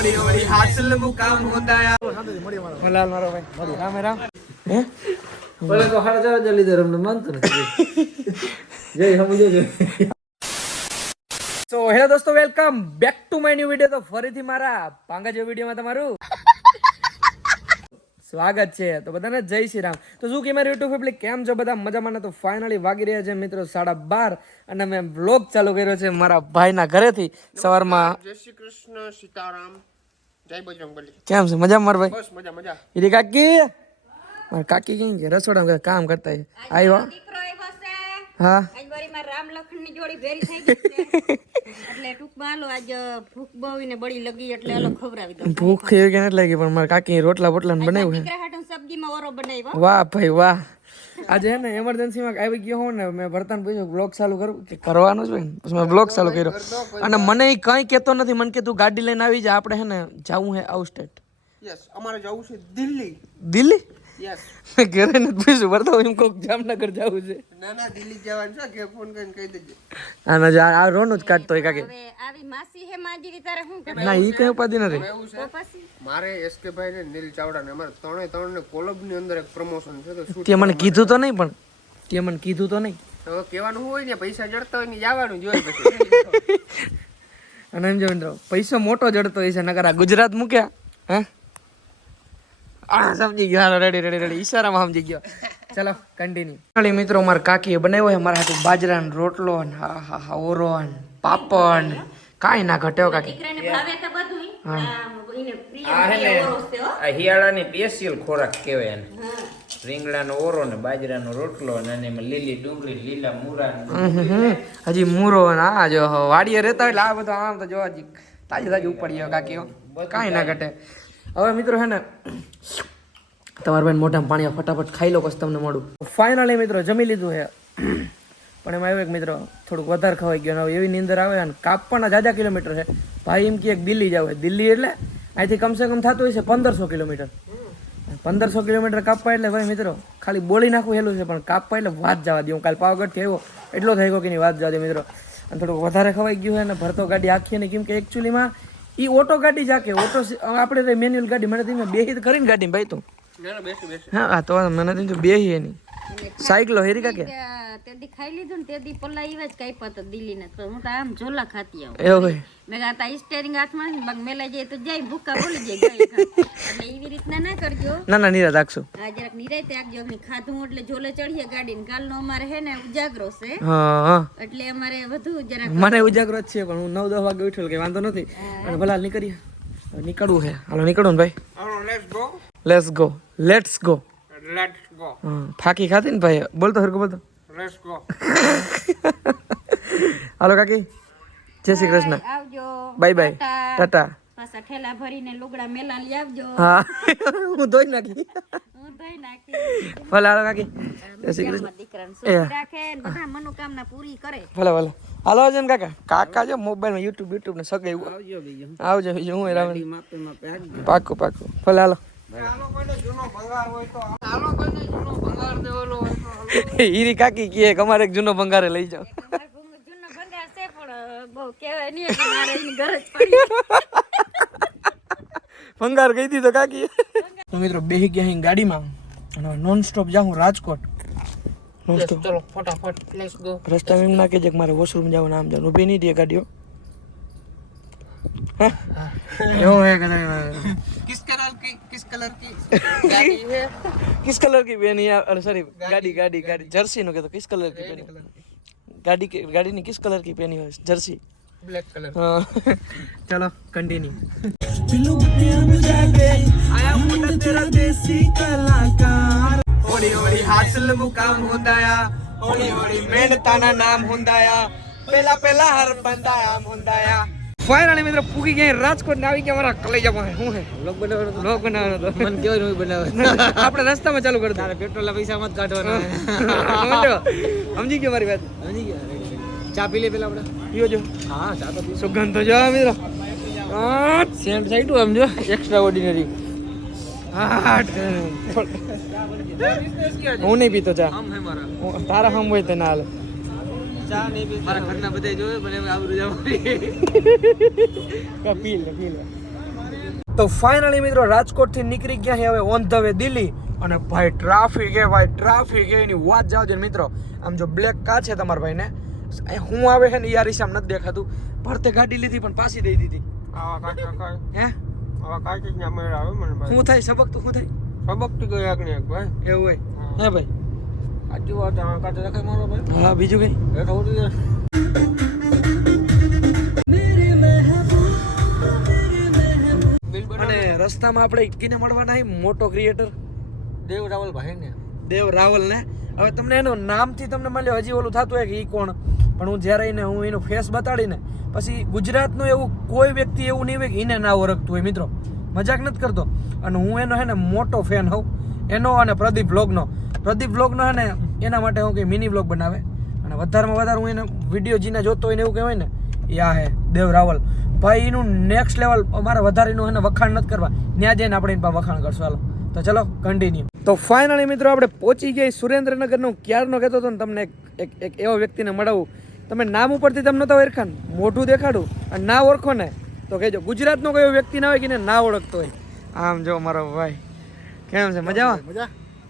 Audi Audi હાસિલ મુકામ હોતા મલાલ મારો ભાઈ રામ રામ હે બોલે તો હાડા જલ્દી દે રમને માનતો નથી જય સમજો જય સો હેલો દોસ્તો welcome back to my new video. તો ફરીથી મારા પાંગા જેવા વિડિયોમાં તમારું સ્વાગત છે. તો બધાને જય શ્રી રામ. તો શું કે મારી યુટ્યુબ પબ્લિક કેમ છો બધા મજામાં? ને તો ફાઇનલી વાગી રહ્યા છે મિત્રો 12:30 અને મેં વ્લોગ ચાલુ કર્યો છે મારા ભાઈના ઘરેથી સવારમાં. જય શ્રી કૃષ્ણ, સીતારામ, જય બજરંગબલી. કેમ છે મજા માર ભાઈ? બસ મજા મજા. ઈરી કાકી માર કાકી કેમ કે રસોડામાં કામ કરતા છે. આવ્યો હા આજવારીમાં રામ લખનની જોડી ભેરી થઈ ગઈ છે એટલે ટૂંકમાં હાલો આજ ભૂખ બહુને બળી લગી એટલે હાલો ખવરાવી દઉં. ભૂખ એવી કે નથી લાગી પણ મારા કાકી રોટલા બોટલા બનાવ્યું છે. દીકરા હાટું સબ્જીમાં ઓરો બનાવ્યો. વાહ ભાઈ વાહ. આજે હે ને એમરજન્સીમાં આવી ગયો હું ને મેં ભરતાને પૂછ્યું બ્લોગ ચાલુ કરું કે કરવાનું જ હોય ને પછી મેં બ્લોગ ચાલુ કર્યો અને મને એ કંઈ કહેતો નથી. મને કે તું ગાડી લઈને આવી જા, આપણે હે ને જવું હે આઉટ સ્ટેટ. યસ, અમારે જવું છે દિલ્હી. દિલ્હી? યસ. મેં ઘરે નથી પૂછ્યું ભરતા એમ કોક જામનગર જવું છે. ના ના, દિલ્હી જવાનું છે કે ફોન કરીને કહી દેજે. આના જે આ રોનું જ કાઢતો હોય કાકી. હવે આવી માસી હે માજી તારે શું કરે? ના ઈ કઈ ઉપાધિ નથી. એવું છે તો પછી મારે એસકે ભાઈ ને નીલ ચાવડા ને અમારે ત્રણે ને કોલબ ની અંદર એક પ્રમોશન છે તો શૂટ. તે મને કીધું તો નહીં પણ તે મને કીધું તો નહીં. તો કહેવાનું હોય ને પૈસા જડતા હોય ને જવાનું જ હોય પછી. અને એમ જો મિત્રો પૈસો મોટો જડતો હોય છે નકર આ ગુજરાત મૂક્યા હે સમજી ગયો. હાલો રેડી રેડી રેડી ઈશારામાં સમજી ગયો. ચલો કન્ટિન્યુ. મિત્રો મારા કાકીએ બનાવ્યો છે મારા હાથું બાજરાનો રોટલો ને હા હા હા ઓરો ને પાપડ ને કાંઈ ના ઘટ્યો કાકી. દીકરાને ભાવે તો બધું એને પ્રિય આ હે ને ઓરો છે હો. આ હિયાળાની સ્પેશિયલ ખોરાક કહેવાય એને. રીંગણાનો ઓરો ને બાજરાનો રોટલો ને એમાં લીલી ડુંગળી લીલા મૂરા ને હજી મૂરો ને આ જો વાડીએ રહેતા એટલે આ બધું આમ તો જો હજી તાજી તાજી ઉપાડી કાકીઓ કાંઈ ના ઘટે. હવે મિત્રો હે ને તમારા ભાઈ મોઢામાં પાણી ફટાફટ ખાઈ લો પછી તમને મળું. ફાઇનલી મિત્રો જમી લીધું છે પણ એમાં એવું એક મિત્રો થોડુંક વધારે ખવાઈ ગયું. હવે એવી નીંદર આવે અને કાપવાના જાજા કિલોમીટર છે. ભાઈ એમ કે દિલ્હી જાવ. દિલ્હી એટલે અહીંથી કમસે કમ થતું હોય છે 1500 કિલોમીટર. 1500 કિલોમીટર કાપવા એટલે ભાઈ મિત્રો ખાલી બોલી નાખવું હેલું છે પણ કાપવા એટલે વાત જવા દે. હું કાલે પાવાગઢથી આવ્યો એટલો થઈ ગયો કે નહીં વાત જવા દે મિત્રો. અને થોડુંક વધારે ખવાઈ ગયું છે ને ભરતો ગાડી આખી ને કેમ કે એકચ્યુઅલીમાં એ ઓટો ગાડી જાકે ઓટો આપણે મેન્યુઅલ ગાડી મને તમે બેહી કરીને ગાડી ભાઈ તું હા તો મને તો બેહી એની સાયકલો હેરી કાકે તેદી ખાઈ લીધું ને તેદી પલ્લા ઈવા જ કાપ્યા તો દિલ્હીને તો હું તો આમ ઝોલા ખાતી આવું. એવું હોય મેં કહેતા સ્ટેરિંગ હાથમાં નથી મગ મેલા જાય તો જાય ભૂકા બોલી જાય ગાય એટલે એવી રીતના ના કરજો. ના ના નિરાત રાખશું. આ જરાક નિરાયતે આગજો. અમે ખાધું એટલે ઝોલે ચડીએ ગાડીને. કાલનો અમારે હે ને ઉજાગરો છે હા એટલે અમારે વધુ જરાક મને ઉજાગરો જ છે પણ હું 9-10 વાગે ઉઠ્યો કે વાંધો નથી અને ભલા નીકળીએ. નીકળવું છે હાલો નીકળવું ને ભાઈ. હાલો let's go. Let's go let's go. Let's go. ફાકી ખાતી ને ભાઈ બોલતો હરકો બોલતો. Let's go. હાલો કાકી જય શ્રી કૃષ્ણ. આવજો. Bye bye Tata. પાછા ઠેલા ભરીને લુગડા મેલા લઈ આવજો. હા હું ધોઈ નાખી. હું ધોઈ નાખી. ભલે હાલો કાકી જય શ્રી કૃષ્ણ. દીકરાને સુખી રાખે ને બધા મનોકામના પૂરી કરે. ભલે ભલે હાલો અજન કાકા. કાકા જો મોબાઈલમાં યુટ્યુબ ને સગે આવજો બીજું હું રાવણ પાકું પાકું. ભલે હાલો. હીરી કાકી કે અમારે એક જૂનો ભંગારે લઈ જાઓ. જૂનો ભંગાર છે પણ બહુ કહેવાય નહીં એટલે મારે એની ઘર જ પડી. ભંગાર કહી દીધો કાકી. તો મિત્રો બેહી ગયા અહીં ગાડીમાં અને નોન સ્ટોપ જાઉં રાજકોટ. નોન સ્ટોપ ચલો ફટાફટ લેટ્સ ગો. રસ્તામાં એમ ના કે મારે વોશરૂમ જવાનું આમ જવાનું ઉભી નહીં દે ગાડીઓ. એવું હે किस कलर की गाड़ी है? किस कलर की पहनी है? अरे सॉरी गाड़ी गाड़ी गाड़ी जर्सी नो कहते किस कलर की पहनी गाड़ी की गाड़ी ने किस कलर की पहनी है जर्सी? Black colour. हाँ चलो कंटिन्यू. ओडी ओडी हासिल मुकाम हुंदाया ओडी ओडी मेहनताना नाम हुंदाया पेला पेला हर बंदा आम हुंदाया. ફાઇનલી મિત્રો પૂગી ગયા રાજકોટ ને આવી ગયા મારા કલેજા પાસે. શું હે લોક બનાવવાનો તો મને કેવું નહીં બનાવે. આપણે રસ્તામાં ચાલુ કરી દે. પેટ્રોલ ના પૈસા મત કાઢવાના. સમજી ગયો મારી વાત? સમજી ગયા. ચા પી લે પેલા આપણે પીવો જો. હા ચા તો સુગંધ તો જો મિત્રો સેન્ટ સાઈડ આમ જો એક્સ્ટ્રા ઓર્ડિનરી. હું નહીં પીતો ચા. તારા હમ હોય તો ના હાલે. ચા નહીં પી મારા ઘરના બધા જોવે મને આવરું જાવ. પી લે તો ફાઇનલી મિત્રો રાજકોટથી નીકળી ગયા છે હવે ઓન ધ વે દિલ્હી. અને ભાઈ ટ્રાફિક એની વાત જાવ છે મિત્રો. આમ જો બ્લેક કાર છે તમારા ભાઈને હું આવે છે ને યાર ઈશામ નથી દેખાતું. ભરતે ગાડી લીધી પણ પાછી દઈ દીધી. આવા કાંઈ હે આવા કાંઈ જ ના મેળ આવે મને ભાઈ. શું થાય સબક તો શું થાય સબકતી ગયો એક ને એક ભાઈ. એવું હોય હે ભાઈ? સાચી વાત આ કાંટે રખાય મારો ભાઈ. હા બીજું કઈ એ તો ઉડી જાય. અને રસ્તામાં આપણે કિને મળવાના છે મોટો ક્રિએટર દેવ રાવલ ભાઈ ને. દેવ રાવલ ને. હવે તમને એનો નામથી તમને મળ્યો હજી ઓલું થતું હોય કે ઈ કોણ, પણ હું જ્યારે એને હું એનો ફેસ બતાડીને પછી ગુજરાતનું એવું કોઈ વ્યક્તિ એવું નહીં હોય કે એને ના ઓળખતું હોય મિત્રો. મજાક નથી કરતો. અને હું એનો હે ને મોટો ફેન હોઉં એનો અને પ્રદીપ વ્લોગનો હે ને એના માટે હું કંઈ મિની વ્લોગ બનાવે અને વધારેમાં વધારે હું એને વિડીયો જીને જોતો હોય ને એવું કહેવાય ને એ આ હે દેવ રાવલ ભાઈ. એનું નેક્સ્ટ લેવલ અમારે વધારે એનું એને વખાણ નથી કરવા, ત્યાં જઈને આપણે એની પાસે વખાણ કરશું. હાલો તો ચલો કન્ટિન્યુ. તો ફાઇનલી મિત્રો આપણે પહોંચી ગયા સુરેન્દ્રનગરનું. ક્યારનો કહેતો હતો ને તમને એક એવો વ્યક્તિને મળાવું. તમે નામ ઉપરથી તમને તો ઓળખાણ મોઢું દેખાડું અને ના ઓળખો ને તો કહેજો. ગુજરાતનો કયો વ્યક્તિ ના હોય કે ના ઓળખતો હોય. આમ જો મારો ભાઈ કેમ છે મજામાં?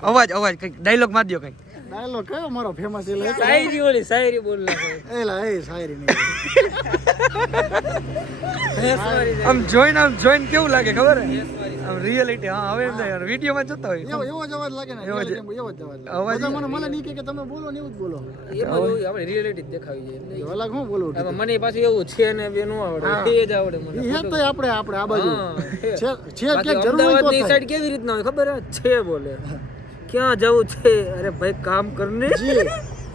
અવાજ કંઈક ડાયલોગ માર દો કંઈક. ડાયલોગ કયો મારો ફેમસ છે? શાયરી બોલ એલા એ શાયરી નહીં. આમ જોઈને કેવું લાગે ખબર હે? આમ રિયલિટી. હા હવે એમ થાય વિડીયોમાં જોતા હોય એવો જ અવાજ લાગે ને. એવો જ એવો જ અવાજ લાગે. અવાજ બધા મને નહીં કે તમે બોલો ને એવું જ બોલો. આપણે રિયાલિટી દેખાવી જાય. એ અલગ હું બોલું. મને પાછું એવું છે ને બે નો આવડે એ જ આવડે મને. એ તો આપણે આ બાજુ છે કે જરૂર હોય તો અમદાવાદની સાઈડ કેવી રીતના હોય ખબર હે? છે બોલે ક્યાં જવું છે? અરે ભાઈ કામ કરને.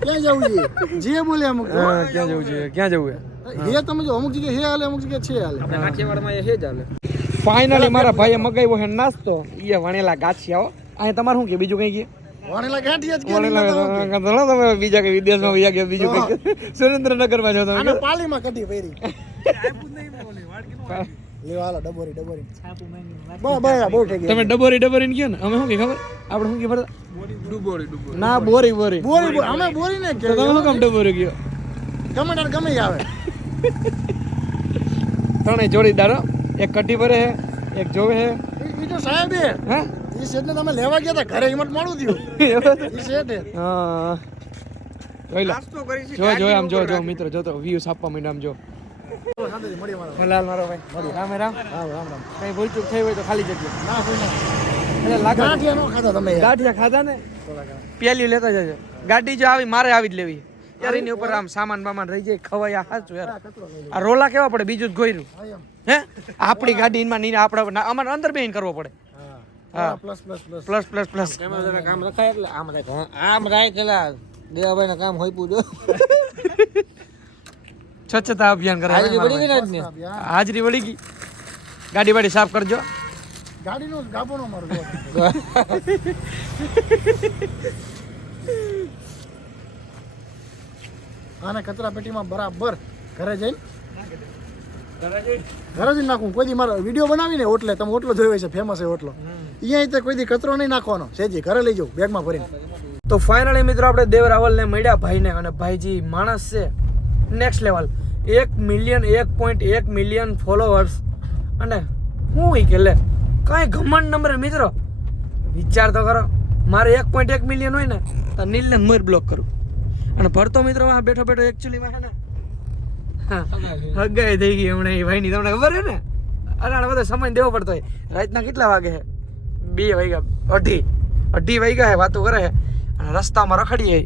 ક્યાં જવું છે? જે બોલે અમુક. હા ક્યાં જવું છે? ક્યાં જવું હે? હે તમે જો અમુક જગ્યાએ હે હાલે અમુક જગ્યાએ છે હાલે. આપણે કાઠિયાવાડમાં એ જ હાલે. ફાઇનલી મારા ભાઈએ મગાવ્યો છે નાસ્તો. એ વણેલા ગાંઠિયાઓ. અહીં તમારે શું કે બીજું કઈ કે વાણેલા ગાંઠિયા જ કે તમે બીજા કઈ વિદેશમાં વયા ગયા બીજું કઈ સુરેન્દ્રનગરમાં છો તમે? આને પાલીમાં કઢી પહેરી. લેવા હાલો ડબોરી બહુ થઈ ગઈ. તમે ડબોરી ને કહો ને અમે શું કે ખબર આપણે શું કે ખબર ના બોરી બોરી અમે બોરી ને તો તમે શું કામ ડબોરી ગયો? ગમે આવે. ત્રણેય જોડીદારો એક કઢી ભરે હે એક જોવે હે. ઈ તો સાહેબ હે ઈ શેઠને તમે લેવા ગયા હતા ઘરે હિંમત મારું થયું ઈ શેઠ હે. હા જોઈ લો જો આમ જો મિત્રો જો તો વ્યૂઝ આપવા માંડ્યા આમ જો. મલાલ મારો ભાઈ રામ રામ. કઈ ભૂલચૂક થઈ હોય તો ખાલી જગ્યા ના કોઈ ના. એટલે લાગે ગાંઠિયા નો ખાધા તમે યાર. ગાંઠિયા ખાધા ને પેલી લેતા જજો. ગાડી જો આવી મારે આવી જ લેવી યાર. એની ઉપર આમ સામાન બામાન રહી જાય ખવાય સાચું યાર. આ રોલા કેવા પડે બીજું જ ગોયરું હે આપણી ગાડીમાં નહીં આપણે અમારે અંદર બેન કરવો પડે. હા પ્લસ કામ રખાય એટલે આમ રાખેલા દેવાભાઈ ના કામ હોય પૂજો. સ્વચ્છતા અભિયાન કરે. હાજરી વળી ગઈ. ગાડી વાડી સાફ કરજો. ગાડીનો ગાભોનો મારો આને કચરા પેટીમાં બરાબર ઘરે જઈને નાખું. કોઈ દી મારો વિડીયો બનાવીને ઓટલે તમે ઓટલો જોયો છે ફેમસ છે ઓટલો અહીંયા કોઈ દી કચરો નહીં નાખવાનો સેજી ઘરે લઈ જાઉં બેગમાં ભરીને. તો ફાઇનલી મિત્રો આપણે દેવ રાવલને મળ્યા ભાઈને અને ભાઈજી માણસ છે નેક્સ્ટ લેવલ. 1 મિલિયન ફોલોવર્સ અને હું કે લે કાંઈ ઘમંડ નંબર મિત્રો વિચાર તો કરો. મારે 1.1 મિલિયન હોય ને તો નીલને મોર બ્લોક કરું અને ભરતો મિત્રો આ બેઠો એકચ્યુઅલીમાં છે ને હગાઈ થઈ ગઈ હમણાં એ ભાઈની તમને ખબર છે ને. અરે બધો સમય દેવો પડતો હોય. રાતના કેટલા વાગે છે? 2 વાગ્યા અઢી વાગ્યા છે વાતો કરે છે અને રસ્તામાં રખડીએ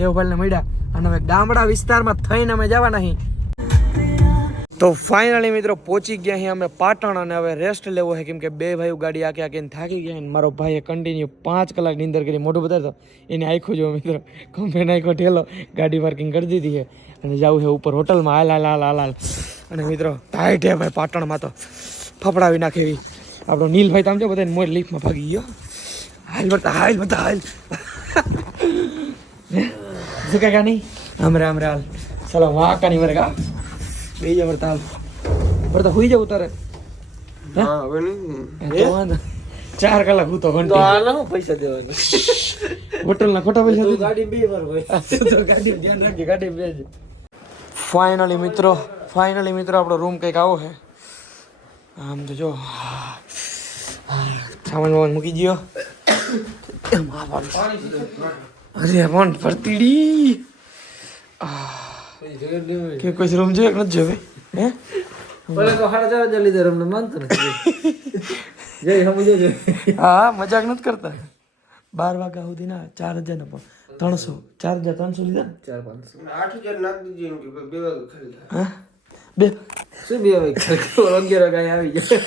દેવભાઈને મળ્યા અને હવે ગામડા વિસ્તારમાં થઈને અમે જવાના અહીં. તો ફાઇનલી મિત્રો પહોંચી ગયા અહીં અમે પાટણ અને હવે રેસ્ટ લેવો છે કેમ કે બે ભાઈઓ ગાડી આખીને થાકી ગયા અને મારો ભાઈએ કન્ટિન્યુ 5 કલાક નીંદર કરી. મોઢું બતાવતો એને આખું જો મિત્રો કંપે નાખ્યો ઠેલો ગાડી પાર્કિંગ કરી દીધી છે અને જવું છે ઉપર હોટલમાં હાલ અને મિત્રો ટાઈટ હે ભાઈ પાટણમાં તો ફફડાવી નાખે એવી. આપણો નીલભાઈ તો આમ જો બધા મોર લીફમાં ભાગી ગયો. હાલ બધા झुकेगा नहीं हमरे हाल चलो वहाँ का नहीं मरेगा बीजा बरता हाल बरता हुई जा उतारे હા હવે નહીં 4 કલાક હું તો ઘંટી તો આલા હું પૈસા દેવાના હોટલ ના ખોટા પૈસા તું ગાડી બે વાર ભાઈ તો ગાડી ધ્યાન રાખજે ગાડી બેજ. ફાઇનલી મિત્રો આપણો રૂમ કંઈક આવો છે આમ તો જો સામાન વામાન મૂકી ગયો અરે પણ ફરતીડી કે કોઈ રૂમ જોઈએ કે નથી જોવે હે બોલે તો હાડા જવા જલ્દી દે અમને માનતો નથી જય સમજો છે હા મજાક નથી કરતા 12 વાગ્યા સુધી ના 4000 ના પણ 300 4300 લીધા 4-5 હા બે શું બે વાગે 11 વાગે આવી ગયા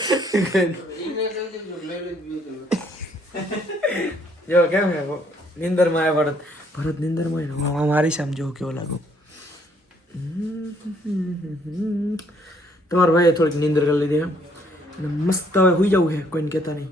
જો કેમ હે નિંદર માં આવ્યા ભરત નિંદર માં મારી સામે જો કેવો લાગુ તમારા ભાઈએ થોડીક નિંદર કરી લીધી એમ અને મસ્ત હવે સુઈ જવું છે કોઈને કહેતા નહીં